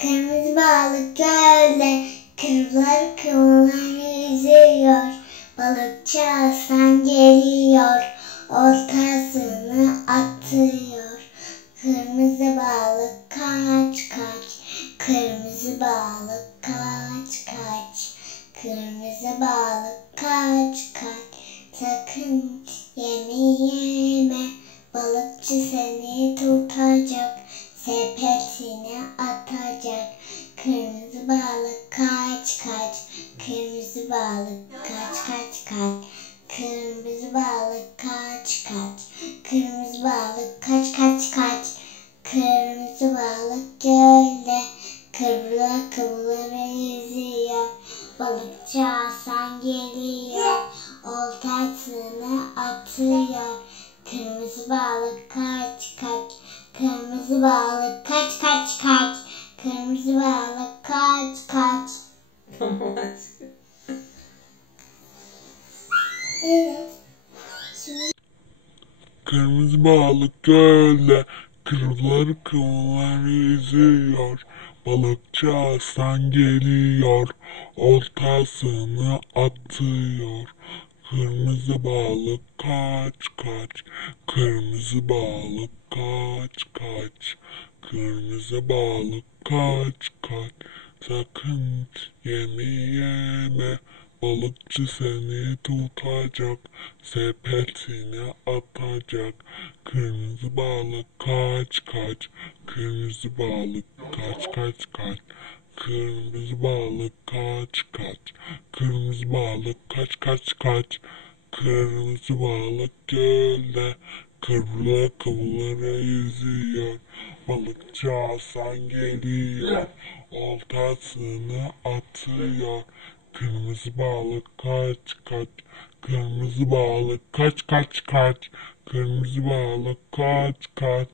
Kırmızı balık gölde kıvrılar kıvrılar yüzüyor. Balıkçı Hasan geliyor, oltasını atıyor. Kırmızı balık kaç kaç, kırmızı balık kaç kaç. Kırmızı balık kaç kaç, sakın yeme. Balıkçı seni tutacak, sepetine atacak. Kırmızı balık kaç kaç, kırmızı balık kaç kaç kaç. Kırmızı balık kaç kaç, kırmızı balık kaç kaç kaç. Kırmızı balık gölde kıvrıla kıvrıla yüzüyor. Balıkçı Hasan geliyor, oltasını atıyor. Kırmızı balık kaç kaç, kırmızı balık kaç kaç kaç. Kırmızı balık kaç kaç. Kırmızı balık gölde kıvrılar kıvrılar yüzüyor. Balıkçı Hasan geliyor, oltasını atıyor. Kırmızı balık kaç kaç, kırmızı balık kaç kaç. Kırmızı balık kaç kaç, sakın yeme. Balıkçı seni tutacak, sepetine atacak. Kırmızı balık kaç kaç, kırmızı balık kaç kaç kaç. Kırmızı balık kaç kaç, kırmızı balık kaç kaç kaç. Kırmızı balık gölde kıvrıla kıvrıla yüzüyor. Balıkçı Hasan geliyor, oltasını atıyor. Kırmızı balık kaç kaç, kırmızı balık kaç kaç kaç. Kırmızı balık kaç kaç.